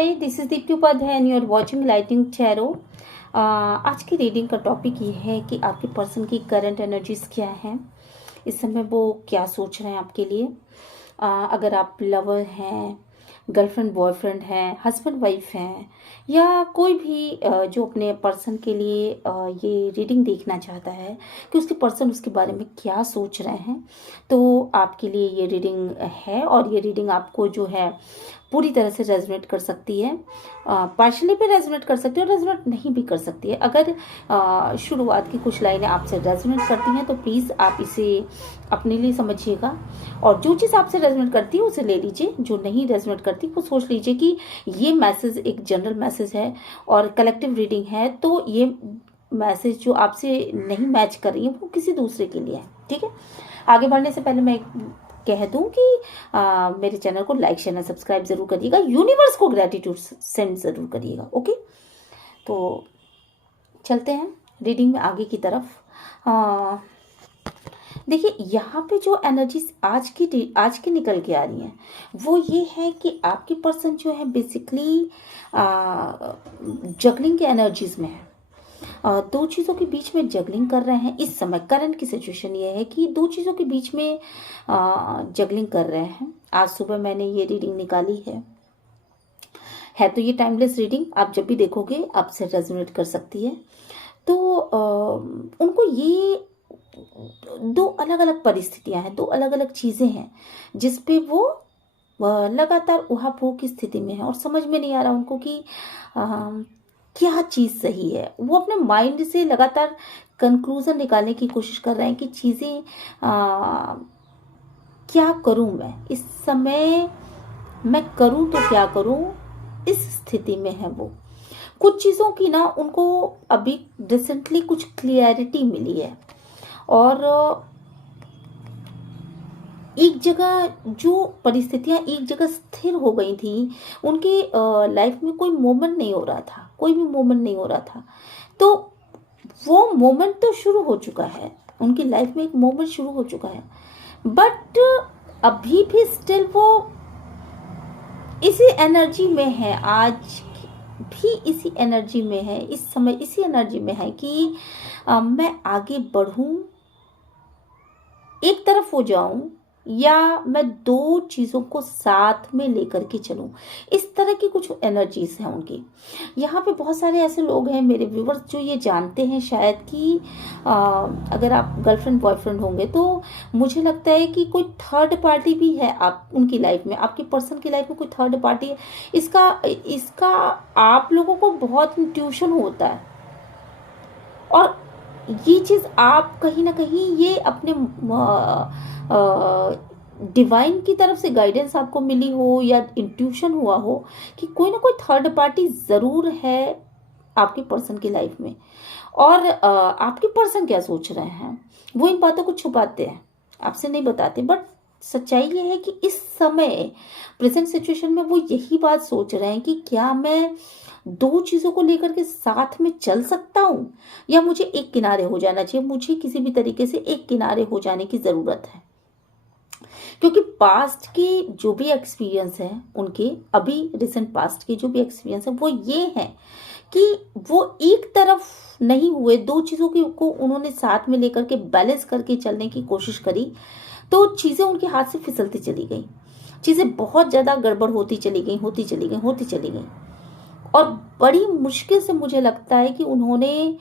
Hi, this is Deepti Upadhyay and you are watching lighting tarot. आज की reading का topic ये है कि आपके पर्सन की करंट एनर्जीज क्या हैं, इस समय वो क्या सोच रहे हैं आपके लिए। अगर आप लवर हैं, गर्लफ्रेंड बॉयफ्रेंड हैं, हस्बैंड वाइफ हैं, या कोई भी जो अपने पर्सन के लिए ये रीडिंग देखना चाहता है कि उसके पर्सन उसके बारे में क्या सोच रहे हैं, तो आपके लिए ये रीडिंग है। और ये रीडिंग आपको जो है पूरी तरह से रेजोनेट कर सकती है, पार्शली भी रेजोनेट कर सकती है और रेजोनेट नहीं भी कर सकती है। अगर शुरुआत की कुछ लाइनें आपसे रेजोनेट करती हैं तो प्लीज़ आप इसे अपने लिए समझिएगा, और जो चीज़ आपसे रेजोनेट करती है उसे ले लीजिए, जो नहीं रेजोनेट करती वो सोच लीजिए कि ये मैसेज एक जनरल मैसेज है और कलेक्टिव रीडिंग है, तो ये मैसेज जो आपसे नहीं मैच कर रही है वो किसी दूसरे के लिए है। ठीक है, आगे बढ़ने से पहले मैं कह दूं कि मेरे चैनल को लाइक शेयर सब्सक्राइब जरूर करिएगा, यूनिवर्स को ग्रेटिट्यूड सेंड जरूर करिएगा। ओके, तो चलते हैं रीडिंग में आगे की तरफ। देखिए, यहाँ पे जो एनर्जीज आज की निकल के आ रही हैं वो ये है कि आपकी पर्सन जो है बेसिकली जगलिंग के एनर्जीज में है। दो चीज़ों के बीच में जगलिंग कर रहे हैं इस समय। करंट की सिचुएशन ये है कि दो चीज़ों के बीच में जगलिंग कर रहे हैं। आज सुबह मैंने ये रीडिंग निकाली है तो ये टाइमलेस रीडिंग आप जब भी देखोगे आपसे रेजोनेट कर सकती है। तो उनको ये दो अलग अलग परिस्थितियां हैं, दो अलग अलग चीज़ें हैं जिस पे वो लगातार उहापोह की स्थिति में है और समझ में नहीं आ रहा उनको कि क्या चीज़ सही है। वो अपने माइंड से लगातार कंक्लूजन निकालने की कोशिश कर रहे हैं कि चीज़ें क्या करूं मैं इस समय, मैं करूं तो क्या करूं, इस स्थिति में है वो। कुछ चीज़ों की ना उनको अभी रिसेंटली कुछ क्लियरिटी मिली है, और एक जगह जो परिस्थितियां एक जगह स्थिर हो गई थी, उनकी लाइफ में कोई मोमेंट नहीं हो रहा था, कोई भी मोमेंट नहीं हो रहा था, तो वो मोमेंट तो शुरू हो चुका है, उनकी लाइफ में एक मोमेंट शुरू हो चुका है, बट अभी भी स्टिल वो इसी एनर्जी में है। आज भी इसी एनर्जी में है, इस समय इसी एनर्जी में है कि मैं आगे बढ़ूं, एक तरफ हो जाऊं, या मैं दो चीज़ों को साथ में लेकर के चलूं। इस तरह की कुछ एनर्जीज हैं उनकी। यहाँ पे बहुत सारे ऐसे लोग हैं मेरे व्यूवर्स जो ये जानते हैं शायद कि अगर आप गर्लफ्रेंड बॉयफ्रेंड होंगे तो मुझे लगता है कि कोई थर्ड पार्टी भी है आप उनकी लाइफ में, आपकी पर्सन की लाइफ में कोई थर्ड पार्टी है। इसका आप लोगों को बहुत इंट्यूशन होता है, और ये चीज़ आप कहीं ना कहीं ये अपने डिवाइन की तरफ से गाइडेंस आपको मिली हो या इंट्यूशन हुआ हो कि कोई ना कोई थर्ड पार्टी ज़रूर है आपके पर्सन की लाइफ में। और आपके पर्सन क्या सोच रहे हैं वो इन बातों को छुपाते हैं, आपसे नहीं बताते, बट सच्चाई ये है कि इस समय प्रेजेंट सिचुएशन में वो यही बात सोच रहे हैं कि क्या मैं दो चीज़ों को लेकर के साथ में चल सकता हूँ, या मुझे एक किनारे हो जाना चाहिए। मुझे किसी भी तरीके से एक किनारे हो जाने की ज़रूरत है, क्योंकि पास्ट की जो भी एक्सपीरियंस है उनके, अभी रिसेंट पास्ट की जो भी एक्सपीरियंस है वो ये है कि वो एक तरफ नहीं हुए, दो चीज़ों को उन्होंने साथ में लेकर के बैलेंस करके चलने की कोशिश करी, तो चीज़ें उनके हाथ से फिसलती चली गई, चीज़ें बहुत ज़्यादा गड़बड़ होती चली गई, और बड़ी मुश्किल से मुझे लगता है कि उन्होंने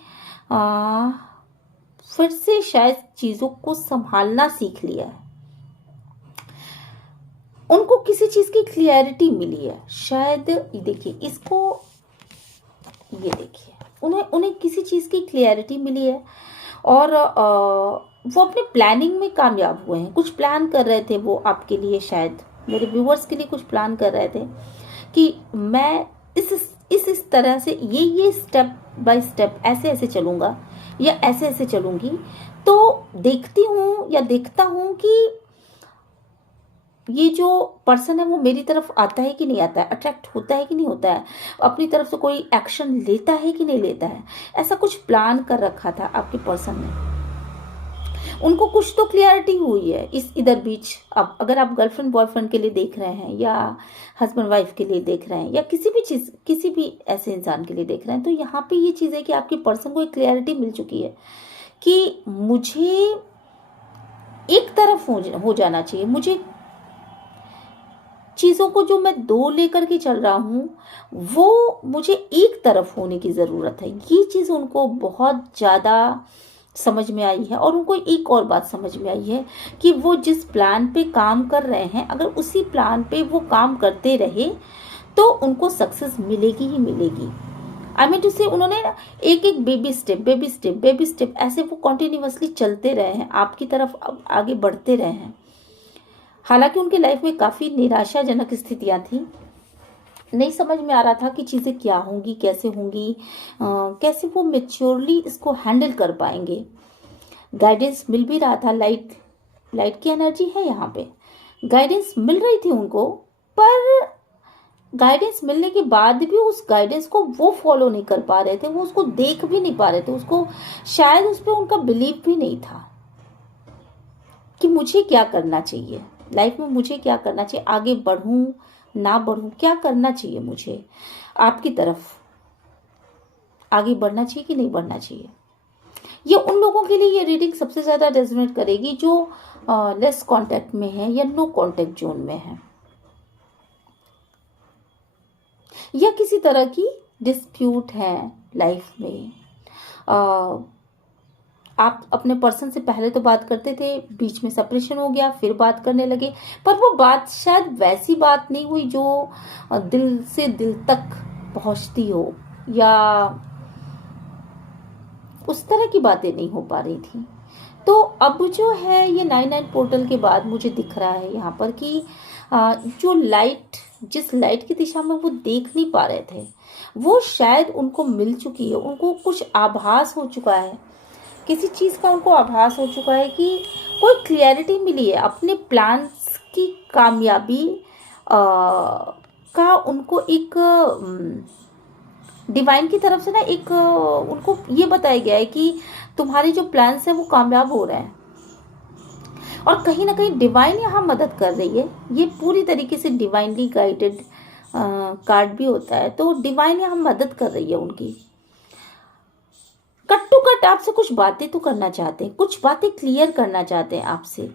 फिर से शायद चीज़ों को संभालना सीख लिया है। उनको किसी चीज़ की क्लियरिटी मिली है शायद। देखिए इसको, ये देखिए, उन्हें किसी चीज़ की क्लियरिटी मिली है, और वो अपने प्लानिंग में कामयाब हुए हैं। कुछ प्लान कर रहे थे वो आपके लिए, शायद मेरे व्यूवर्स के लिए कुछ प्लान कर रहे थे कि मैं इस तरह से ये स्टेप बाय स्टेप ऐसे चलूँगा या ऐसे चलूँगी, तो देखती हूँ या देखता हूँ कि ये जो पर्सन है वो मेरी तरफ आता है कि नहीं आता है, अट्रैक्ट होता है कि नहीं होता है, अपनी तरफ से कोई एक्शन लेता है कि नहीं लेता है। ऐसा कुछ प्लान कर रखा था आपके पर्सन ने, उनको कुछ तो क्लियरिटी हुई है इस इधर बीच। अब अगर आप गर्लफ्रेंड बॉयफ्रेंड के लिए देख रहे हैं या हस्बैंड वाइफ के लिए देख रहे हैं या किसी भी चीज़ किसी भी ऐसे इंसान के लिए देख रहे हैं, तो यहाँ पे ये चीज़ है कि आपके पर्सन को एक क्लियरिटी मिल चुकी है कि मुझे एक तरफ हो जाना चाहिए। मुझे चीज़ों को जो मैं दो लेकर के चल रहा हूँ वो मुझे एक तरफ होने की ज़रूरत है। ये चीज़ उनको बहुत ज़्यादा समझ में आई है। और उनको एक और बात समझ में आई है कि वो जिस प्लान पे काम कर रहे हैं, अगर उसी प्लान पे वो काम करते रहे तो उनको सक्सेस मिलेगी ही मिलेगी। आई मीन टू से उन्होंने ना एक एक बेबी स्टेप ऐसे वो कॉन्टिन्यूसली चलते रहे हैं, आपकी तरफ आगे बढ़ते रहे हैं। हालांकि उनकी लाइफ में काफ़ी निराशाजनक स्थितियां थी, नहीं समझ में आ रहा था कि चीज़ें क्या होंगी, कैसे होंगी, कैसे वो मेच्योरली इसको हैंडल कर पाएंगे। गाइडेंस मिल भी रहा था, लाइट की एनर्जी है यहाँ पे, गाइडेंस मिल रही थी उनको, पर गाइडेंस मिलने के बाद भी उस गाइडेंस को वो फॉलो नहीं कर पा रहे थे, वो उसको देख भी नहीं पा रहे थे, उसको शायद उस पर उनका बिलीव भी नहीं था कि मुझे क्या करना चाहिए लाइफ में, मुझे क्या करना चाहिए, आगे बढ़ूं ना बढ़ूं, क्या करना चाहिए मुझे, आपकी तरफ आगे बढ़ना चाहिए कि नहीं बढ़ना चाहिए। ये उन लोगों के लिए ये रीडिंग सबसे ज़्यादा रेजोनेट करेगी जो लेस कांटेक्ट में है या नो कांटेक्ट जोन में है, या किसी तरह की डिस्प्यूट है लाइफ में। आप अपने पर्सन से पहले तो बात करते थे, बीच में सेपरेशन हो गया, फिर बात करने लगे, पर वो बात शायद वैसी बात नहीं हुई जो दिल से दिल तक पहुंचती हो, या उस तरह की बातें नहीं हो पा रही थी। तो अब जो है ये 99 पोर्टल के बाद मुझे दिख रहा है यहाँ पर कि जो लाइट, जिस लाइट की दिशा में वो देख नहीं पा रहे थे, वो शायद उनको मिल चुकी है। उनको कुछ आभास हो चुका है, किसी चीज़ का उनको आभास हो चुका है कि कोई क्लियरिटी मिली है अपने प्लान्स की कामयाबी का। उनको एक डिवाइन की तरफ से ना एक उनको ये बताया गया है कि तुम्हारे जो प्लान्स हैं वो कामयाब हो रहे हैं, और कहीं ना कहीं डिवाइन यहाँ मदद कर रही है। ये पूरी तरीके से डिवाइनली गाइडेड कार्ड भी होता है, तो डिवाइन यहाँ मदद कर रही है उनकी। कट टू कट आपसे कुछ बातें तो करना चाहते हैं, कुछ बातें क्लियर करना चाहते हैं आपसे,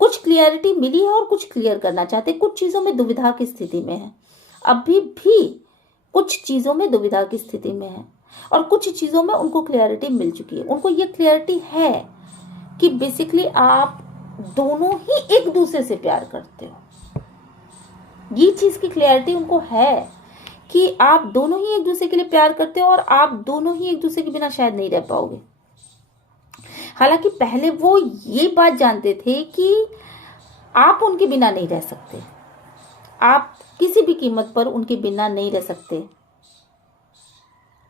कुछ क्लियरिटी मिली है और कुछ क्लियर करना चाहते हैं। कुछ चीज़ों में दुविधा की स्थिति में है, अभी भी कुछ चीज़ों में दुविधा की स्थिति में है, और कुछ चीज़ों में उनको क्लियरिटी मिल चुकी है। उनको ये क्लियरिटी है कि बेसिकली आप दोनों ही एक दूसरे से प्यार करते हो। ये चीज़ की क्लियरिटी उनको है कि आप दोनों ही एक दूसरे के लिए प्यार करते हो, और आप दोनों ही एक दूसरे के बिना शायद नहीं रह पाओगे। हालांकि पहले वो ये बात जानते थे कि आप उनके बिना नहीं रह सकते, आप किसी भी कीमत पर उनके बिना नहीं रह सकते,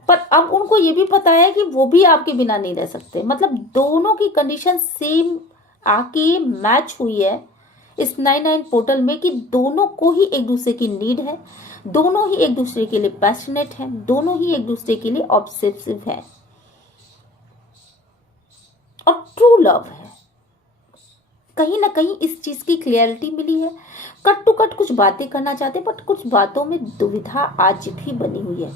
पर अब उनको ये भी पता है कि वो भी आपके बिना नहीं रह सकते। मतलब दोनों की कंडीशन सेम आके मैच हुई है इस 99 पोर्टल में कि दोनों को ही एक दूसरे की नीड है, दोनों ही एक दूसरे के लिए पैशनेट हैं, दोनों ही एक दूसरे के लिए ऑब्सेसिव है और ट्रू लव है। कहीं ना कहीं इस चीज की क्लियरिटी मिली है। कट टू कट कुछ बातें करना चाहते, बट कुछ बातों में दुविधा आज भी बनी हुई है।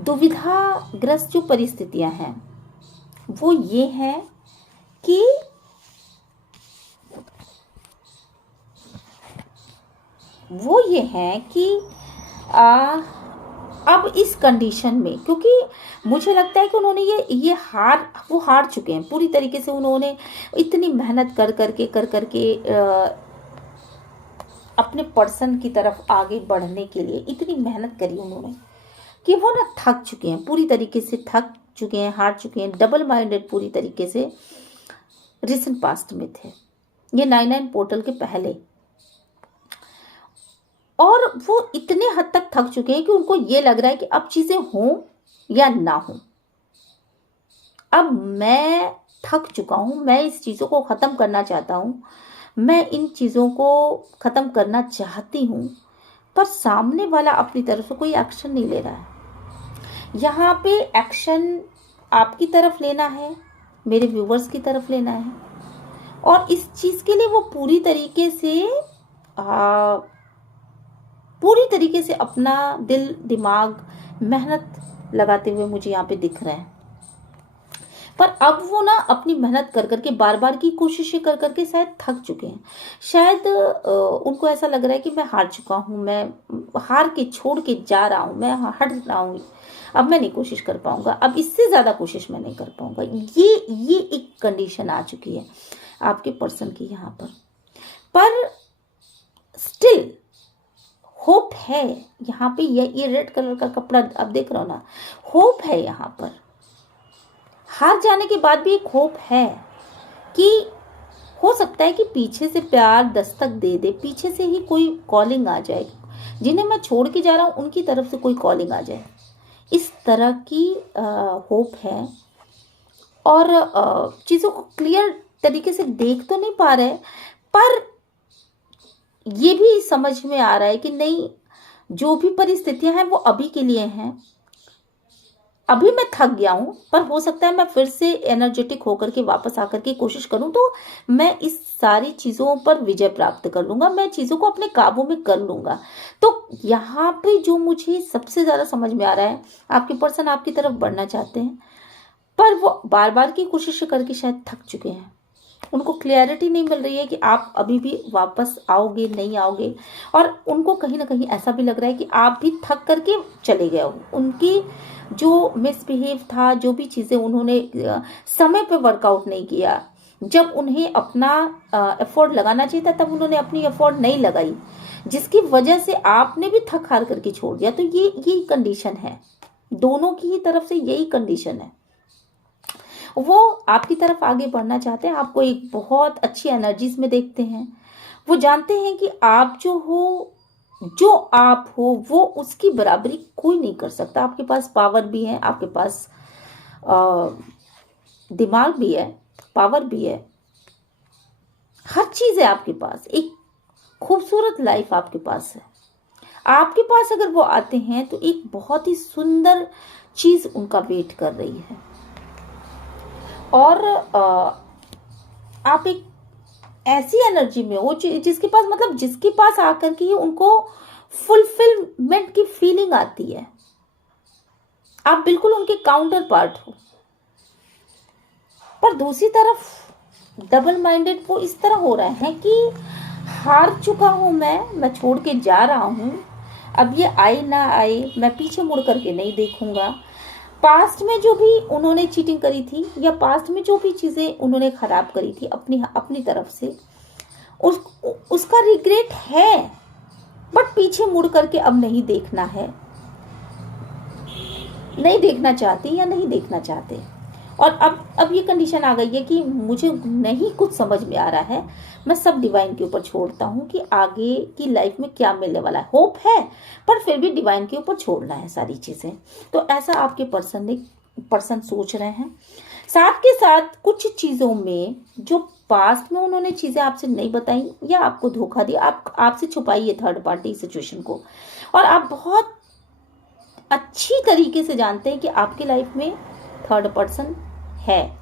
दुविधाग्रस्त जो परिस्थितियां हैं वो ये हैं कि अब इस कंडीशन में, क्योंकि मुझे लगता है कि उन्होंने ये हार चुके हैं पूरी तरीके से। उन्होंने इतनी मेहनत कर करके अपने पर्सन की तरफ आगे बढ़ने के लिए इतनी मेहनत करी उन्होंने कि वो ना थक चुके हैं, पूरी तरीके से थक चुके हैं, हार चुके हैं, डबल माइंडेड पूरी तरीके से रिसेंट पास्ट में थे ये 99 पोर्टल के पहले। और वो इतने हद तक थक चुके हैं कि उनको ये लग रहा है कि अब चीजें हों या ना हों, अब मैं थक चुका हूं, मैं इस चीजों को खत्म करना चाहता हूं, मैं इन चीजों को खत्म करना चाहती हूं, पर सामने वाला अपनी तरफ से कोई एक्शन नहीं ले रहा है। यहाँ पे एक्शन आपकी तरफ लेना है, मेरे व्यूवर्स की तरफ लेना है। और इस चीज के लिए वो पूरी तरीके से अपना दिल दिमाग मेहनत लगाते हुए मुझे यहाँ पे दिख रहे हैं। पर अब वो ना अपनी मेहनत कर करके बार बार की कोशिशें कर करके शायद थक चुके हैं। शायद उनको ऐसा लग रहा है कि मैं हार चुका हूँ, मैं हार के छोड़ के जा रहा हूँ, मैं हट रहा हूँ, अब मैं नहीं कोशिश कर पाऊंगा, अब इससे ज्यादा कोशिश मैं नहीं कर पाऊंगा। ये एक कंडीशन आ चुकी है आपके पर्सन की यहाँ पर स्टिल होप है यहाँ पे। ये रेड कलर का कपड़ा आप देख रहे हो ना, होप है यहाँ पर। हार जाने के बाद भी एक होप है कि हो सकता है कि पीछे से प्यार दस्तक दे दे, पीछे से ही कोई कॉलिंग आ जाए, जिन्हें मैं छोड़ के जा रहा हूं उनकी तरफ से कोई कॉलिंग आ जाए, इस तरह की होप है। और चीज़ों को क्लियर तरीके से देख तो नहीं पा रहे, पर ये भी समझ में आ रहा है कि नहीं, जो भी परिस्थितियां हैं वो अभी के लिए हैं। अभी मैं थक गया हूं, पर हो सकता है मैं फिर से एनर्जेटिक होकर के वापस आकर के कोशिश करूं तो मैं इस सारी चीज़ों पर विजय प्राप्त कर लूंगा, मैं चीज़ों को अपने काबू में कर लूंगा। तो यहाँ पे जो मुझे सबसे ज़्यादा समझ में आ रहा है, आपके पर्सन आपकी तरफ बढ़ना चाहते हैं, पर वो बार बार की कोशिश करके शायद थक चुके हैं। उनको क्लैरिटी नहीं मिल रही है कि आप अभी भी वापस आओगे नहीं आओगे, और उनको कहीं ना कहीं ऐसा भी लग रहा है कि आप भी थक करके चले गए हो। उनकी जो मिसबिहेव था, जो भी चीज़ें उन्होंने समय पे वर्कआउट नहीं किया, जब उन्हें अपना एफर्ट लगाना चाहिए था तब उन्होंने अपनी एफर्ट नहीं लगाई, जिसकी वजह से आपने भी थक हार करके छोड़ दिया। तो ये कंडीशन है, दोनों की ही तरफ से यही कंडीशन है। वो आपकी तरफ आगे बढ़ना चाहते हैं, आपको एक बहुत अच्छी एनर्जीज में देखते हैं। वो जानते हैं कि आप जो आप हो वो उसकी बराबरी कोई नहीं कर सकता। आपके पास पावर भी है, आपके पास दिमाग भी है, पावर भी है, हर चीज है आपके पास, एक खूबसूरत लाइफ आपके पास है। आपके पास अगर वो आते हैं तो एक बहुत ही सुंदर चीज उनका वेट कर रही है। और आप एक ऐसी एनर्जी में हो जिसके पास आकर के उनको फुलफिलमेंट की फीलिंग आती है। आप बिल्कुल उनके काउंटर पार्ट हो। पर दूसरी तरफ डबल माइंडेड वो इस तरह हो रहे हैं कि हार चुका हूं, मैं छोड़ के जा रहा हूं, अब ये आए ना आए मैं पीछे मुड़ करके नहीं देखूंगा। पास्ट में जो भी उन्होंने चीटिंग करी थी या पास्ट में जो भी चीजें उन्होंने खराब करी थी अपनी तरफ से, उसका रिग्रेट है, बट पीछे मुड़ करके अब नहीं देखना है, नहीं देखना चाहती या नहीं देखना चाहते। और अब ये कंडीशन आ गई है कि मुझे नहीं कुछ समझ में आ रहा है, मैं सब डिवाइन के ऊपर छोड़ता हूँ कि आगे की लाइफ में क्या मिलने वाला है। होप है पर फिर भी डिवाइन के ऊपर छोड़ना है सारी चीजें। तो ऐसा आपके पर्सन सोच रहे हैं। साथ के साथ कुछ चीजों में जो पास्ट में उन्होंने चीजें आपसे नहीं बताई या आपको धोखा दिया, आपसे छुपाई है थर्ड पार्टी सिचुएशन को, और आप बहुत अच्छी तरीके से जानते हैं कि आपकी लाइफ में थर्ड पर्सन है,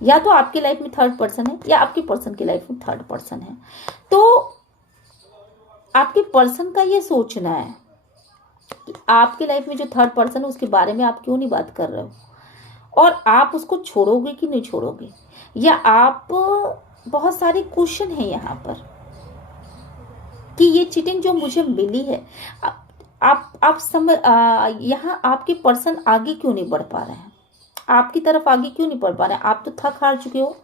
या तो आपकी लाइफ में थर्ड पर्सन है या आपके पर्सन की लाइफ में थर्ड पर्सन है। तो आपके पर्सन का ये सोचना है कि आपकी लाइफ में जो थर्ड पर्सन है उसके बारे में आप क्यों नहीं बात कर रहे हो, और आप उसको छोड़ोगे कि नहीं छोड़ोगे, या आप बहुत सारे क्वेश्चन है यहाँ पर कि ये चीटिंग जो मुझे मिली है, आप समझ यहाँ आपके पर्सन आगे क्यों नहीं बढ़ पा रहे हैं, आपकी तरफ आगे क्यों नहीं बढ़ पा रहे हैं। आप तो थक हार चुके हो,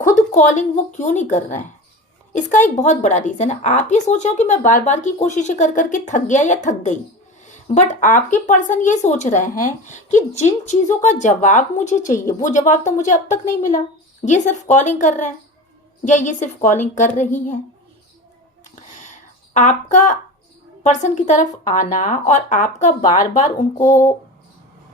खुद कॉलिंग वो क्यों नहीं कर रहे हैं। इसका एक बहुत बड़ा रीजन है, आप ये सोच रहे हो कि मैं बार बार की कोशिशें कर करके थक गया या थक गई, बट आपके पर्सन ये सोच रहे हैं कि जिन चीजों का जवाब मुझे चाहिए वो जवाब तो मुझे अब तक नहीं मिला, ये सिर्फ कॉलिंग कर रहे हैं या ये सिर्फ कॉलिंग कर रही हैं। आपका पर्सन की तरफ आना और आपका बार बार उनको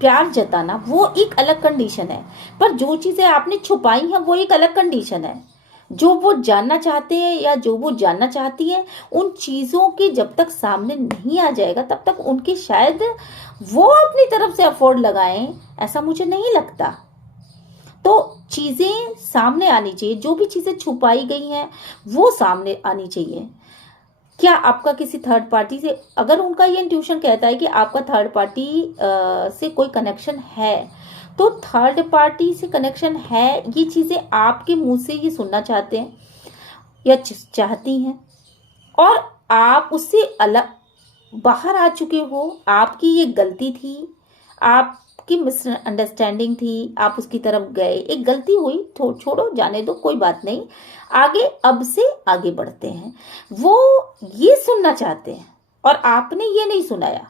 प्यार जताना वो एक अलग कंडीशन है, पर जो चीजें आपने छुपाई हैं वो एक अलग कंडीशन है। जो वो जानना चाहते हैं या जो वो जानना चाहती है, उन चीजों के जब तक सामने नहीं आ जाएगा तब तक उनके शायद वो अपनी तरफ से एफर्ट लगाएं, ऐसा मुझे नहीं लगता। तो चीज़ें सामने आनी चाहिए, जो भी चीज़ें छुपाई गई हैं वो सामने आनी चाहिए। क्या आपका किसी थर्ड पार्टी से, अगर उनका ये इंट्यूशन कहता है कि आपका थर्ड पार्टी से कोई कनेक्शन है, तो थर्ड पार्टी से कनेक्शन है, ये चीज़ें आपके मुंह से ये सुनना चाहते हैं या चाहती हैं, और आप उससे अलग बाहर आ चुके हो, आपकी ये गलती थी, आपकी मिसअंडरस्टैंडिंग थी, आप उसकी तरफ गए, एक गलती हुई, छोड़ो, जाने दो, कोई बात नहीं, आगे अब से आगे बढ़ते हैं, वो ये सुनना चाहते हैं और आपने ये नहीं सुनाया।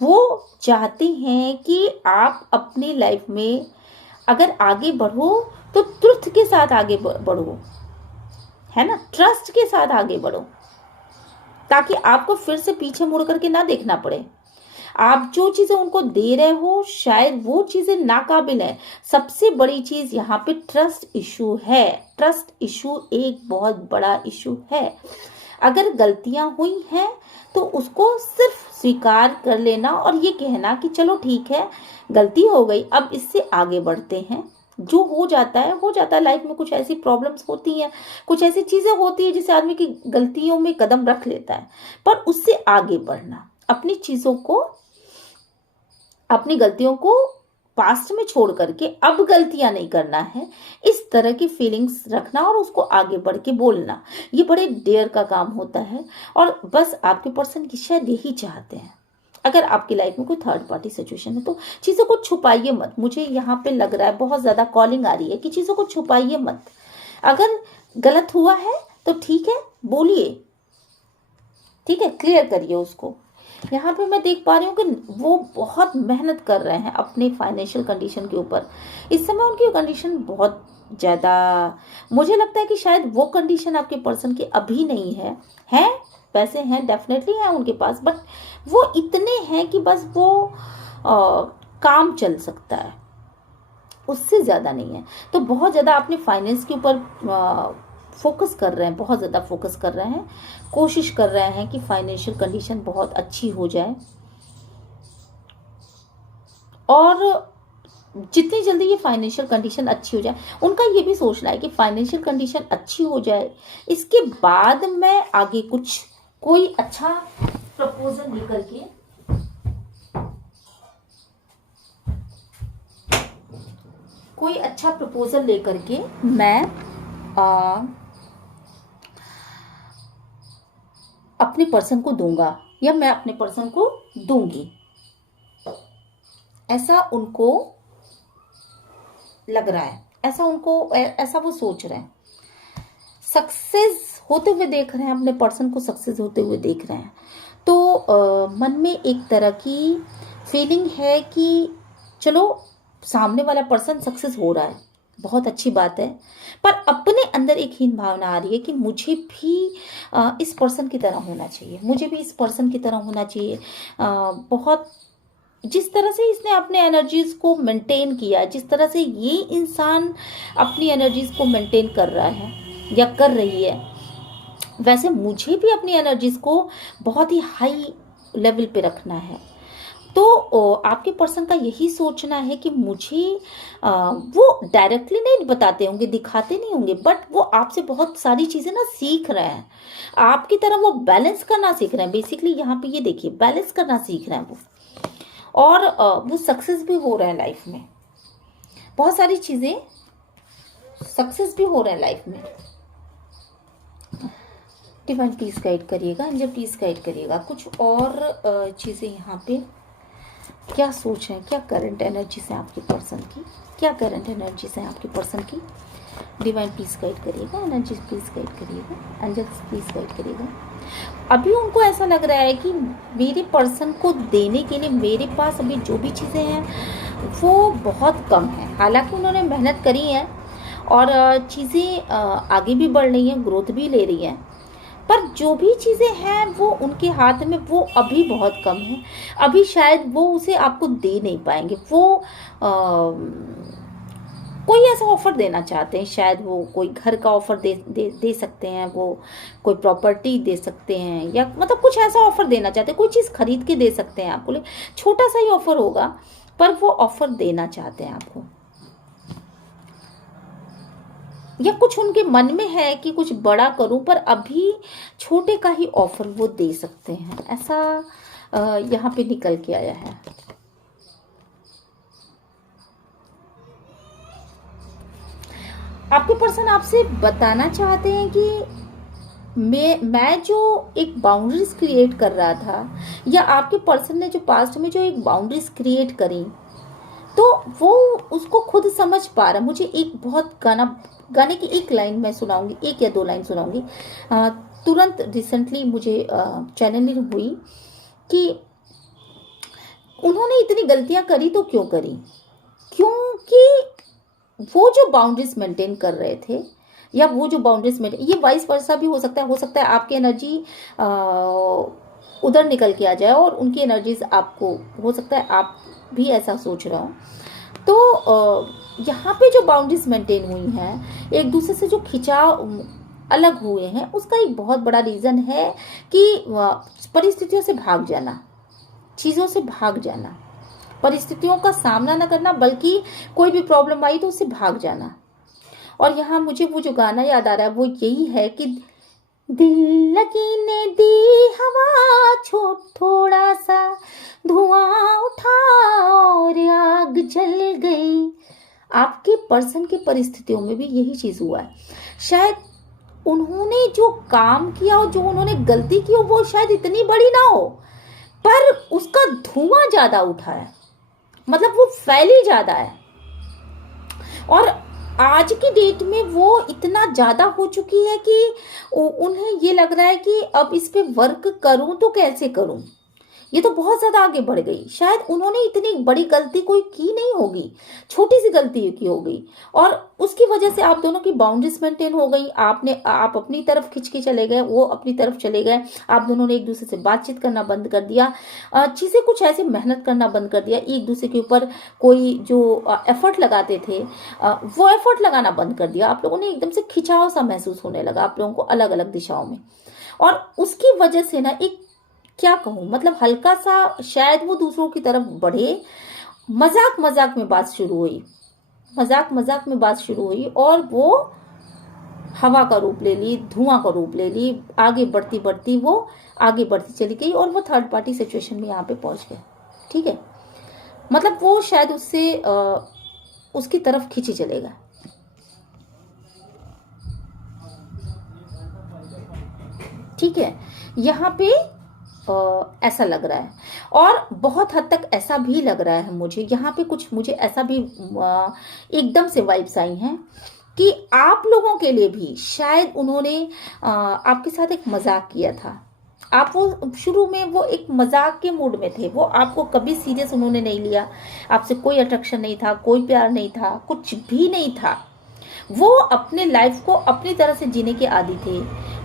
वो चाहते हैं कि आप अपनी लाइफ में अगर आगे बढ़ो तो ट्रुथ के साथ आगे बढ़ो, है ना, ट्रस्ट के साथ आगे बढ़ो, ताकि आपको फिर से पीछे मुड़ करके ना देखना पड़े। आप जो चीज़ें उनको दे रहे हो शायद वो चीज़ें नाकाबिल है। सबसे बड़ी चीज़ यहाँ पे ट्रस्ट इशू है। ट्रस्ट इशू एक बहुत बड़ा इशू है। अगर गलतियां हुई हैं तो उसको सिर्फ स्वीकार कर लेना और ये कहना कि चलो ठीक है, गलती हो गई, अब इससे आगे बढ़ते हैं। जो हो जाता है हो जाता है। लाइफ में कुछ ऐसी प्रॉब्लम्स होती हैं, कुछ ऐसी चीज़ें होती है जिससे आदमी की गलतियों में कदम रख लेता है, पर उससे आगे बढ़ना, अपनी चीज़ों को, अपनी गलतियों को पास्ट में छोड़ करके अब गलतियां नहीं करना है, इस तरह की फीलिंग्स रखना और उसको आगे बढ़ के बोलना, ये बड़े डेयर का काम होता है। और बस आपके पर्सन की शायद यही चाहते हैं। अगर आपकी लाइफ में कोई थर्ड पार्टी सिचुएशन है तो चीज़ों को छुपाइए मत। मुझे यहाँ पे लग रहा है बहुत ज़्यादा कॉलिंग आ रही है कि चीज़ों को छुपाइए मत। अगर गलत हुआ है तो ठीक है, बोलिए, ठीक है, क्लियर करिए उसको। यहाँ पे मैं देख पा रही हूँ कि वो बहुत मेहनत कर रहे हैं अपने फाइनेंशियल कंडीशन के ऊपर। इस समय उनकी कंडीशन बहुत ज़्यादा, मुझे लगता है कि शायद वो कंडीशन आपके पर्सन की अभी नहीं है पैसे हैं, डेफिनेटली हैं उनके पास, बट वो इतने हैं कि बस वो काम चल सकता है, उससे ज़्यादा नहीं है। तो बहुत ज़्यादा अपने फाइनेंस के ऊपर फोकस कर रहे हैं, बहुत ज़्यादा फोकस कर रहे हैं, कोशिश कर रहे हैं कि फाइनेंशियल कंडीशन बहुत अच्छी हो जाए, और जितनी जल्दी ये फाइनेंशियल कंडीशन अच्छी हो जाए, उनका ये भी सोचना है कि फाइनेंशियल कंडीशन अच्छी हो जाए, इसके बाद मैं आगे कोई अच्छा प्रपोजल लेकर के, कोई अच्छा प्रपोजल लेकर के मैं अपने पर्सन को दूंगा, या मैं अपने पर्सन को दूंगी, ऐसा उनको लग रहा है, ऐसा वो सोच रहे हैं। सक्सेस होते हुए देख रहे हैं, अपने पर्सन को सक्सेस होते हुए देख रहे हैं, तो मन में एक तरह की फीलिंग है कि चलो सामने वाला पर्सन सक्सेस हो रहा है, बहुत अच्छी बात है, पर अपने अंदर एक हीन भावना आ रही है कि मुझे भी इस पर्सन की तरह होना चाहिए, मुझे भी इस पर्सन की तरह होना चाहिए। बहुत जिस तरह से इसने अपने एनर्जीज को मेंटेन किया, जिस तरह से ये इंसान अपनी एनर्जीज को मेंटेन कर रहा है या कर रही है, वैसे मुझे भी अपनी एनर्जीज को बहुत ही हाई लेवल पे रखना है। तो आपके पर्सन का यही सोचना है कि मुझे वो डायरेक्टली नहीं बताते होंगे, दिखाते नहीं होंगे, बट वो आपसे बहुत सारी चीज़ें ना सीख रहे हैं, आपकी तरह वो बैलेंस करना सीख रहे हैं। बेसिकली यहाँ पे ये देखिए, बैलेंस करना सीख रहे हैं वो, और वो सक्सेस भी हो रहे हैं लाइफ में, बहुत सारी चीज़ें सक्सेस भी हो रहे हैं लाइफ में। डिवाइन प्लीज गाइड करिएगा, एंजल प्लीज गाइड करिएगा। कुछ और चीज़ें यहाँ पे क्या सोच रहे हैं, क्या करंट एनर्जीज हैं आपके पर्सन की, क्या करंट एनर्जीज हैं आपके पर्सन की। डिवाइन प्लीज गाइड करिएगा, एनर्जीज प्लीज गाइड करिएगा, एंजल्स प्लीज गाइड करिएगा। अभी उनको ऐसा लग रहा है कि मेरे पर्सन को देने के लिए मेरे पास अभी जो भी चीज़ें हैं वो बहुत कम है। हालांकि उन्होंने मेहनत करी है और चीज़ें आगे भी बढ़ रही हैं, ग्रोथ भी ले रही हैं, पर जो भी चीज़ें हैं वो उनके हाथ में वो अभी बहुत कम है। अभी शायद वो उसे आपको दे नहीं पाएंगे। वो कोई ऐसा ऑफर देना चाहते हैं, शायद वो कोई घर का ऑफर दे सकते हैं, वो कोई प्रॉपर्टी दे सकते हैं, या मतलब कुछ ऐसा ऑफर देना चाहते हैं, कोई चीज़ खरीद के दे सकते हैं आपको, छोटा सा ही ऑफर होगा, पर वो ऑफर देना चाहते हैं आपको। या कुछ उनके मन में है कि कुछ बड़ा करूं, पर अभी छोटे का ही ऑफर वो दे सकते हैं, ऐसा यहाँ पे निकल के आया है। आपके पर्सन आपसे बताना चाहते हैं कि मैं जो एक बाउंड्रीज क्रिएट कर रहा था, या आपके पर्सन ने जो पास्ट में जो एक बाउंड्रीज क्रिएट करी, तो वो उसको खुद समझ पा रहा है। मुझे एक बहुत गाने की एक लाइन मैं सुनाऊंगी, एक या दो लाइन सुनाऊंगी। तुरंत रिसेंटली मुझे चैनलिंग हुई कि उन्होंने इतनी गलतियां करी तो क्यों करी, क्योंकि वो जो बाउंड्रीज मेंटेन कर रहे थे, या वो जो बाउंड्रीज मेंटेन, ये वाइस वर्सा भी हो सकता है आपकी एनर्जी उधर निकल के आ जाए और उनकी एनर्जीज आपको, हो सकता है आप भी ऐसा सोच रहा हूँ। तो यहाँ पे जो बाउंड्रीज मेंटेन हुई हैं, एक दूसरे से जो खिंचाव अलग हुए हैं, उसका एक बहुत बड़ा रीज़न है कि परिस्थितियों से भाग जाना, चीज़ों से भाग जाना, परिस्थितियों का सामना न करना, बल्कि कोई भी प्रॉब्लम आई तो उससे भाग जाना। और यहाँ मुझे वो जो गाना याद आ रहा है वो यही है कि दिल लगी ने दी हवा, छोड़ थोड़ा सा धुआं उठा और आग जल गई। आपके पर्सन की परिस्थितियों में भी यही चीज हुआ है। शायद उन्होंने जो काम किया और जो उन्होंने गलती की वो शायद इतनी बड़ी ना हो, पर उसका धुआं ज्यादा उठा है, मतलब वो फैली ज्यादा है। और आज की डेट में वो इतना ज्यादा हो चुकी है कि उन्हें ये लग रहा है कि अब इस पे वर्क करूं तो कैसे करूं, ये तो बहुत ज्यादा आगे बढ़ गई। शायद उन्होंने इतनी बड़ी गलती कोई की नहीं होगी, छोटी सी गलती की होगी, और उसकी वजह से आप दोनों की बाउंड्रीज मेंटेन हो गई। आप अपनी तरफ खिंच के चले गए, वो अपनी तरफ चले गए, आप दोनों ने एक दूसरे से बातचीत करना बंद कर दिया, चीजें कुछ ऐसे मेहनत करना बंद कर दिया, एक दूसरे के ऊपर कोई जो एफर्ट लगाते थे वो एफर्ट लगाना बंद कर दिया। आप लोगों ने एकदम से खिंचाव सा महसूस होने लगा आप लोगों को अलग अलग दिशाओं में, और उसकी वजह से ना एक, क्या कहूं, मतलब हल्का सा शायद वो दूसरों की तरफ बढ़े। मजाक मजाक में बात शुरू हुई, मजाक मजाक में बात शुरू हुई, और वो हवा का रूप ले ली, धुआं का रूप ले ली, आगे बढ़ती बढ़ती वो आगे बढ़ती चली गई, और वो थर्ड पार्टी सिचुएशन में यहाँ पे पहुंच गए। ठीक है, मतलब वो शायद उससे उसकी तरफ खींची चलेगा। ठीक है, यहाँ पे ऐसा लग रहा है, और बहुत हद तक ऐसा भी लग रहा है मुझे, यहाँ पे कुछ मुझे ऐसा भी एकदम से वाइब्स आई हैं कि आप लोगों के लिए भी शायद उन्होंने आपके साथ एक मजाक किया था। आप वो शुरू में वो एक मजाक के मूड में थे, वो आपको कभी सीरियस उन्होंने नहीं लिया, आपसे कोई अट्रैक्शन नहीं था, कोई प्यार नहीं था, कुछ भी नहीं था। वो अपने लाइफ को अपनी तरह से जीने के आदी थे,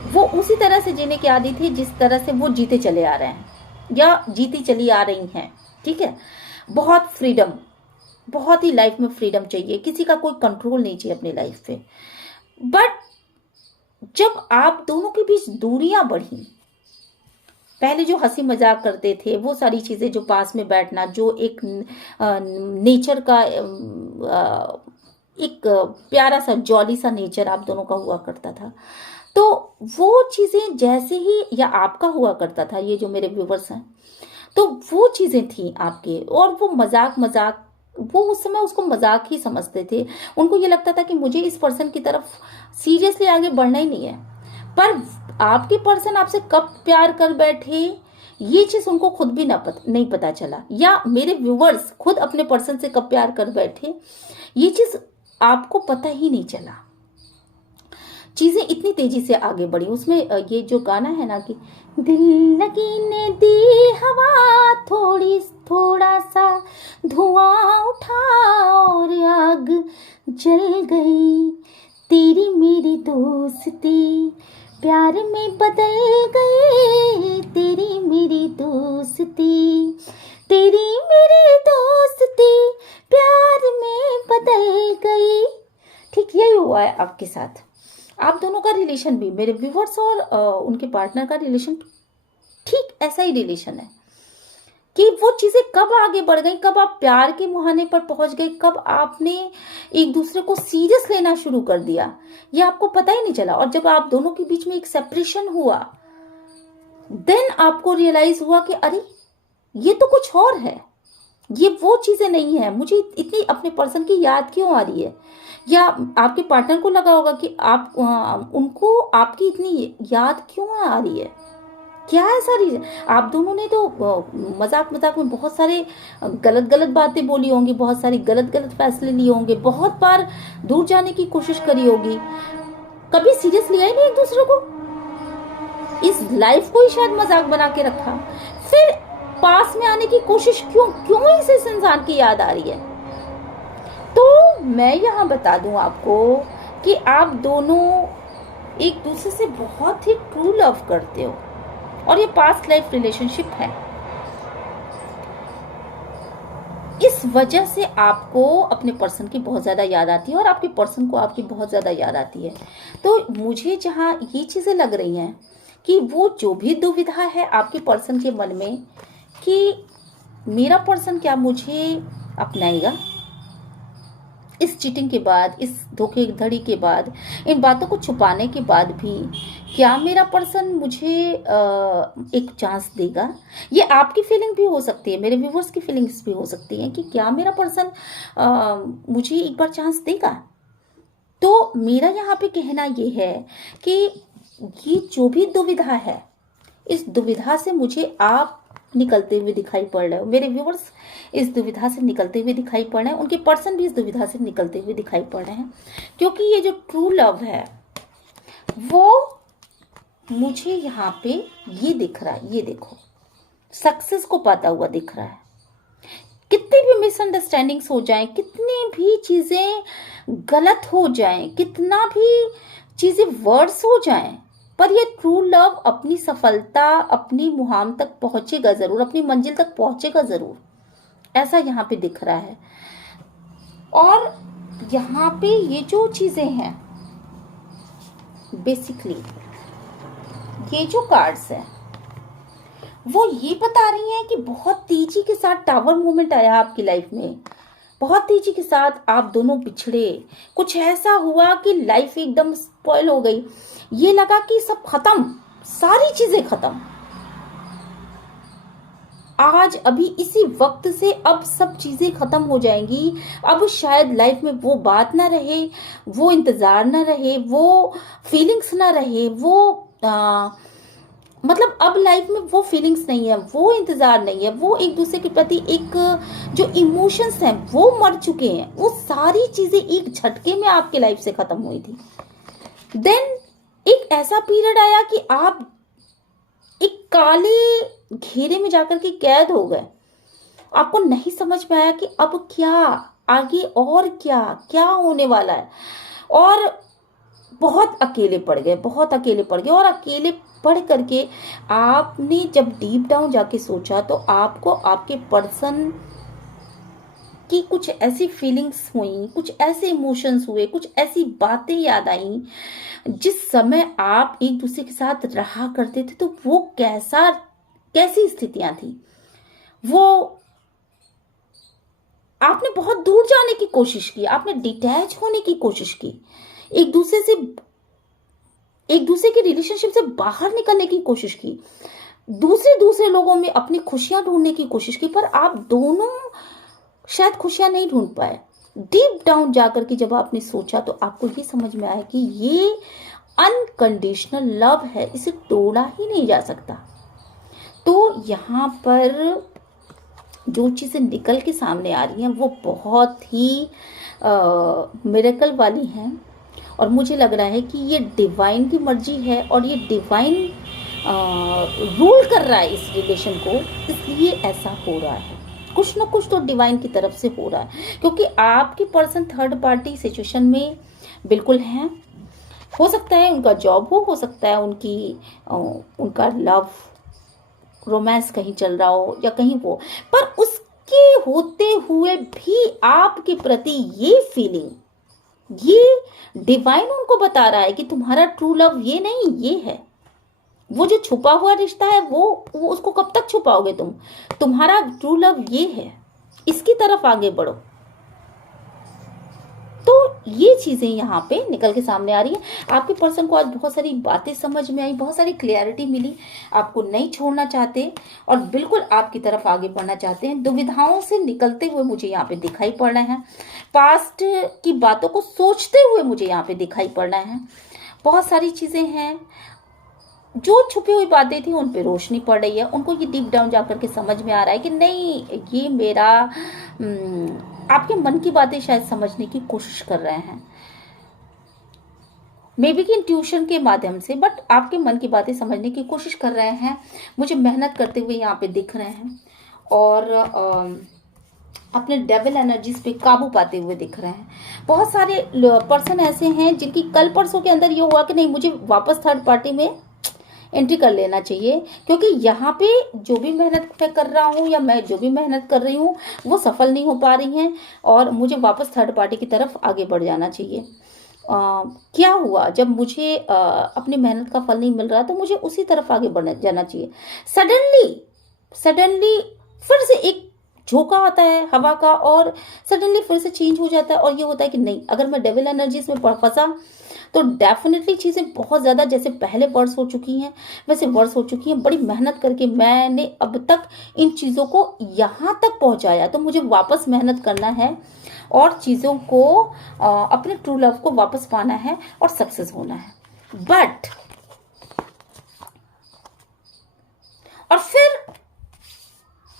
वो उसी तरह से जीने के आदी थे जिस तरह से वो जीते चले आ रहे हैं या जीती चली आ रही हैं। ठीक है, बहुत फ्रीडम, बहुत ही लाइफ में फ्रीडम चाहिए, किसी का कोई कंट्रोल नहीं चाहिए अपनी लाइफ पे। बट जब आप दोनों के बीच दूरियां बढ़ी, पहले जो हंसी मजाक करते थे वो सारी चीजें, जो पास में बैठना, जो एक नेचर का एक प्यारा सा जॉली सा नेचर आप दोनों का हुआ करता था, तो वो चीजें जैसे ही, या आपका हुआ करता था, ये जो मेरे व्यूवर्स हैं, तो वो चीजें थी आपके, और वो मजाक मजाक, वो उस समय उसको मजाक ही समझते थे। उनको ये लगता था कि मुझे इस पर्सन की तरफ सीरियसली आगे बढ़ना ही नहीं है। पर आपके पर्सन आपसे कब प्यार कर बैठे ये चीज उनको खुद भी नहीं पता चला, या मेरे व्यूवर्स खुद अपने पर्सन से कब प्यार कर बैठे ये चीज आपको पता ही नहीं चला। चीजें इतनी तेजी से आगे बढ़ी। उसमें ये जो गाना है ना कि दिल लगी ने दी हवा, थोड़ा सा धुआं उठा और आग जल गई, तेरी मेरी दोस्ती प्यार में बदल गई, तेरी मेरी दोस्ती, तेरी मेरी दोस्ती प्यार में बदल गई। ठीक यही हुआ है आपके साथ। आप दोनों का रिलेशन भी, मेरे व्यूवर्स और उनके पार्टनर का रिलेशन ठीक ऐसा ही रिलेशन है। कि वो चीजें कब आगे बढ़ गई, कब आप प्यार के मुहाने पर पहुंच गए, कब आपने एक दूसरे को सीरियस लेना शुरू कर दिया, ये आपको पता ही नहीं चला। और जब आप दोनों के बीच में एक सेपरेशन हुआ, देन आपको रियलाइज हुआ कि अरे ये तो कुछ और है, ये वो चीजें नहीं है, मुझे इतनी अपने पर्सन की याद क्यों आ रही है। या आपके पार्टनर को लगा होगा कि आप उनको आपकी इतनी याद क्यों आ रही है, क्या ऐसा रीजन। आप दोनों ने तो मजाक मजाक में बहुत सारे गलत गलत बातें बोली होंगी, बहुत सारी गलत गलत फैसले लिए होंगे, बहुत बार दूर जाने की कोशिश करी होगी, कभी सीरियस लिया ही नहीं एक दूसरे को, इस लाइफ को ही शायद मजाक बना के रखा। फिर पास में आने की कोशिश क्यों क्यों इस इंसान की याद आ रही है। तो मैं यहाँ बता दूं आपको कि आप दोनों एक दूसरे से बहुत ही ट्रू लव करते हो और ये पास्ट लाइफ रिलेशनशिप है। इस वजह से आपको अपने पर्सन की बहुत ज़्यादा याद आती है और आपके पर्सन को आपकी बहुत ज़्यादा याद आती है। तो मुझे जहाँ ये चीज़ें लग रही हैं कि वो जो भी दुविधा है आपके पर्सन के मन में कि मेरा पर्सन क्या मुझे अपनाएगा, इस चीटिंग के बाद, इस धोखेधड़ी के बाद, इन बातों को छुपाने के बाद भी क्या मेरा पर्सन मुझे एक चांस देगा। ये आपकी फीलिंग भी हो सकती है, मेरे व्यूवर्स की फीलिंग्स भी हो सकती हैं कि क्या मेरा पर्सन मुझे एक बार चांस देगा। तो मेरा यहाँ पे कहना ये है कि ये जो भी दुविधा है, इस दुविधा से मुझे आप निकलते हुए दिखाई पड़ रहे हो, मेरे व्यूवर्स इस दुविधा से निकलते हुए दिखाई पड़ रहे हैं, उनके पर्सन भी इस दुविधा से निकलते हुए दिखाई पड़ रहे हैं। क्योंकि ये जो ट्रू लव है वो मुझे यहाँ पे ये दिख रहा है, ये देखो सक्सेस को पाता हुआ दिख रहा है। कितनी भी मिसअंडरस्टैंडिंग्स हो जाएं, कितनी भी चीजें गलत हो जाएं, कितना भी चीजें वर्ड्स हो जाएं, पर ये ट्रू लव अपनी सफलता, अपनी मुहाम तक पहुंचेगा जरूर, अपनी मंजिल तक पहुंचेगा जरूर, ऐसा यहाँ पे दिख रहा है। और यहाँ पे ये जो चीजें हैं, बेसिकली ये जो कार्ड्स हैं वो ये बता रही हैं कि बहुत तेजी के साथ टावर मूवमेंट आया आपकी लाइफ में, बहुत तेजी के साथ आप दोनों बिछड़े, कुछ ऐसा हुआ कि लाइफ एकदम स्पॉइल हो गई, ये लगा कि सब खत्म, सारी चीजें खत्म। आज अभी इसी वक्त से अब सब चीजें खत्म हो जाएंगी। अब शायद लाइफ में वो बात ना रहे, वो इंतजार ना रहे, वो फीलिंग्स ना रहे, वो मतलब अब लाइफ में वो फीलिंग्स नहीं है, वो इंतजार नहीं है, वो एक दूसरे के प्रति एक जो इमोशंस हैं वो मर चुके हैं। वो सारी चीजें एक झटके में आपके लाइफ से खत्म हुई थी। देन एक ऐसा पीरियड आया कि आप एक काले घेरे में जाकर के कैद हो गए। आपको नहीं समझ में आया कि अब क्या आगे और क्या क्या होने वाला है, और बहुत अकेले पड़ गए, बहुत अकेले पड़ गए। और अकेले पढ़ करके आपने जब डीप डाउन जाके सोचा तो आपको आपके पर्सन की कुछ ऐसी फीलिंग्स हुई, कुछ ऐसे इमोशंस हुए, कुछ ऐसी बातें याद आई जिस समय आप एक दूसरे के साथ रहा करते थे तो वो कैसी स्थितियां थी। वो आपने बहुत दूर जाने की कोशिश की, आपने डिटैच होने की कोशिश की, एक दूसरे के रिलेशनशिप से बाहर निकलने की कोशिश की, दूसरे लोगों में अपनी खुशियां ढूंढने की कोशिश की, पर आप दोनों शायद खुशियां नहीं ढूंढ पाए। डीप डाउन जाकर के जब आपने सोचा तो आपको ये समझ में आया कि ये अनकंडीशनल लव है, इसे तोड़ा ही नहीं जा सकता। तो यहाँ पर जो चीजें निकल के सामने आ रही हैं वो बहुत ही मिरेकल वाली हैं, और मुझे लग रहा है कि ये डिवाइन की मर्जी है और ये डिवाइन रूल कर रहा है इस रिलेशन को, इसलिए ऐसा हो रहा है। कुछ ना कुछ तो डिवाइन की तरफ से हो रहा है, क्योंकि आपके पर्सन थर्ड पार्टी सिचुएशन में बिल्कुल हैं। हो सकता है उनका जॉब हो सकता है उनका लव रोमांस कहीं चल रहा हो या कहीं वो, पर उसके होते हुए भी आपके प्रति ये फीलिंग, ये डिवाइन उनको बता रहा है कि तुम्हारा ट्रू लव ये नहीं, ये है। वो जो छुपा हुआ रिश्ता है वो उसको कब तक छुपाओगे तुम? तुम्हारा ट्रू लव ये है, इसकी तरफ आगे बढ़ो। तो ये चीजें यहाँ पे निकल के सामने आ रही है। आपके पर्सन को आज बहुत सारी बातें समझ में आई, बहुत सारी क्लियरिटी मिली, आपको नहीं छोड़ना चाहते और बिल्कुल आपकी तरफ आगे बढ़ना चाहते हैं। दुविधाओं से निकलते हुए मुझे यहाँ पे दिखाई पड़ रहे हैं, पास्ट की बातों को सोचते हुए मुझे यहाँ पे दिखाई पड़ रहे हैं। बहुत सारी चीजें हैं, जो छुपी हुई बातें थी उन पे रोशनी पड़ रही है। उनको ये डीप डाउन जाकर के समझ में आ रहा है कि नहीं, ये मेरा आपके मन की बातें शायद समझने की कोशिश कर रहे हैं, मे बी कि इंट्यूशन के माध्यम से, बट आपके मन की बातें समझने की कोशिश कर रहे हैं। मुझे मेहनत करते हुए यहाँ पे दिख रहे हैं और अपने डेविल एनर्जीज पे काबू पाते हुए दिख रहे हैं। बहुत सारे पर्सन ऐसे हैं जिनकी कल परसों के अंदर ये हुआ कि नहीं, मुझे वापस थर्ड पार्टी में एंट्री कर लेना चाहिए, क्योंकि यहाँ पे जो भी मेहनत मैं कर रहा हूँ या मैं जो भी मेहनत कर रही हूँ वो सफल नहीं हो पा रही हैं और मुझे वापस थर्ड पार्टी की तरफ आगे बढ़ जाना चाहिए। क्या हुआ, जब मुझे अपनी मेहनत का फल नहीं मिल रहा तो मुझे उसी तरफ आगे बढ़ जाना चाहिए। सडनली फिर से एक झोंका आता है हवा का और सडनली फिर से चेंज हो जाता है और ये होता है कि नहीं, अगर मैं डेविल एनर्जीज में फंसा तो डेफिनेटली चीज़ें बहुत ज़्यादा जैसे पहले वर्ष हो चुकी हैं वैसे वर्ष हो चुकी हैं। बड़ी मेहनत करके मैंने अब तक इन चीज़ों को यहाँ तक पहुँचाया, तो मुझे वापस मेहनत करना है और चीज़ों को अपने ट्रू लव को वापस पाना है और सक्सेस होना है। बट और फिर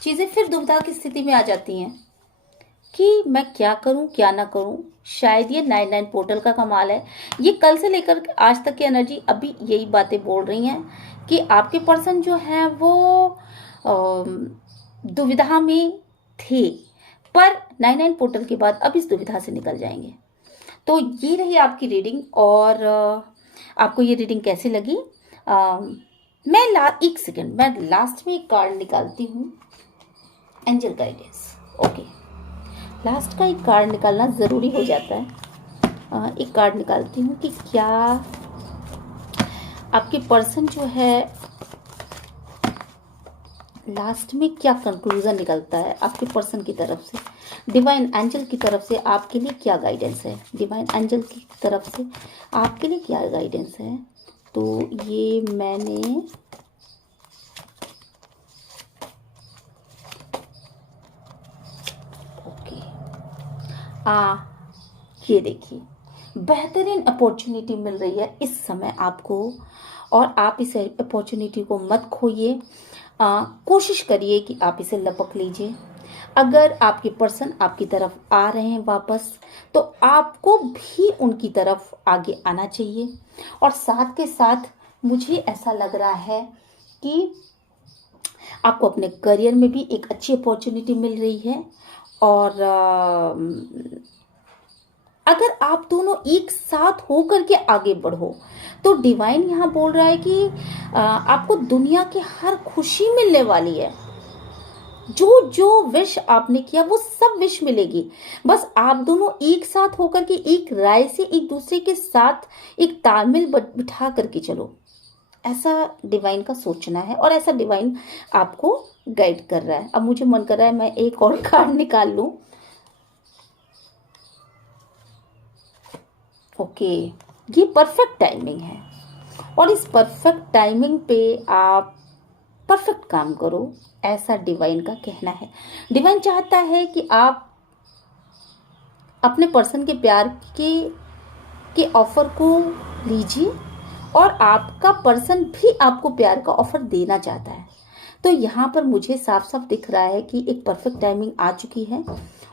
चीज़ें फिर दुविधा की स्थिति में आ जाती हैं कि मैं क्या करूं क्या ना करूं। शायद ये 99 पोर्टल का कमाल है। ये कल से लेकर आज तक की एनर्जी अभी यही बातें बोल रही हैं कि आपके पर्सन जो है वो दुविधा में थे, पर 99 पोर्टल के बाद अब इस दुविधा से निकल जाएंगे। तो ये रही आपकी रीडिंग और आपको ये रीडिंग कैसी लगी? मैं एक सेकेंड, मैं लास्ट में एक कार्ड निकालती हूँ, एंजल गाइडेंस। ओके, लास्ट का एक कार्ड निकालना ज़रूरी हो जाता है। एक कार्ड निकालती हूँ कि क्या आपके पर्सन जो है लास्ट में क्या कंक्लूजन निकलता है आपके पर्सन की तरफ से, डिवाइन एंजल की तरफ से आपके लिए क्या गाइडेंस है। डिवाइन एंजल की तरफ से आपके लिए क्या गाइडेंस है। तो ये मैंने ये देखिए, बेहतरीन अपॉर्चुनिटी मिल रही है इस समय आपको और आप इस अपॉर्चुनिटी को मत खोइए। कोशिश करिए कि आप इसे लपक लीजिए। अगर आपके पर्सन आपकी तरफ आ रहे हैं वापस, तो आपको भी उनकी तरफ आगे आना चाहिए। और साथ के साथ मुझे ऐसा लग रहा है कि आपको अपने करियर में भी एक अच्छी अपॉर्चुनिटी मिल रही है। और अगर आप दोनों एक साथ होकर के आगे बढ़ो तो डिवाइन यहाँ बोल रहा है कि आपको दुनिया की हर खुशी मिलने वाली है। जो जो विश आपने किया वो सब विश मिलेगी। बस आप दोनों एक साथ होकर के एक राय से एक दूसरे के साथ एक तालमेल बिठा करके चलो, ऐसा डिवाइन का सोचना है और ऐसा डिवाइन आपको गाइड कर रहा है। अब मुझे मन कर रहा है मैं एक और कार्ड निकाल लूं। ओके, ये परफेक्ट टाइमिंग है और इस परफेक्ट टाइमिंग पे आप परफेक्ट काम करो, ऐसा डिवाइन का कहना है। डिवाइन चाहता है कि आप अपने पर्सन के प्यार के ऑफर को लीजिए और आपका पर्सन भी आपको प्यार का ऑफर देना चाहता है। तो यहाँ पर मुझे साफ साफ दिख रहा है कि एक परफेक्ट टाइमिंग आ चुकी है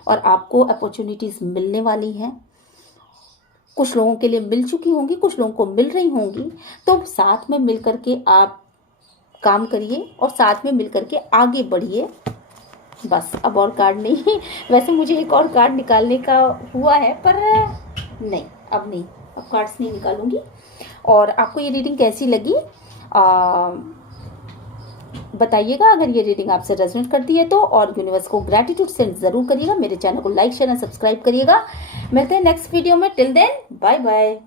और आपको अपॉर्चुनिटीज मिलने वाली हैं। कुछ लोगों के लिए मिल चुकी होंगी, कुछ लोगों को मिल रही होंगी। तो साथ में मिल करके आप काम करिए और साथ में मिल करके आगे बढ़िए। बस, अब और कार्ड नहीं। वैसे मुझे एक और कार्ड निकालने का हुआ है पर नहीं, अब नहीं, अब कार्ड्स नहीं निकालूंगी। और आपको ये रीडिंग कैसी लगी बताइएगा। अगर ये रीडिंग आपसे रेजोनेट करती है तो, और यूनिवर्स को ग्रैटिट्यूड सेंड जरूर करिएगा। मेरे चैनल को लाइक शेयर एंड सब्सक्राइब करिएगा। मिलते हैं नेक्स्ट वीडियो में। Till then bye bye.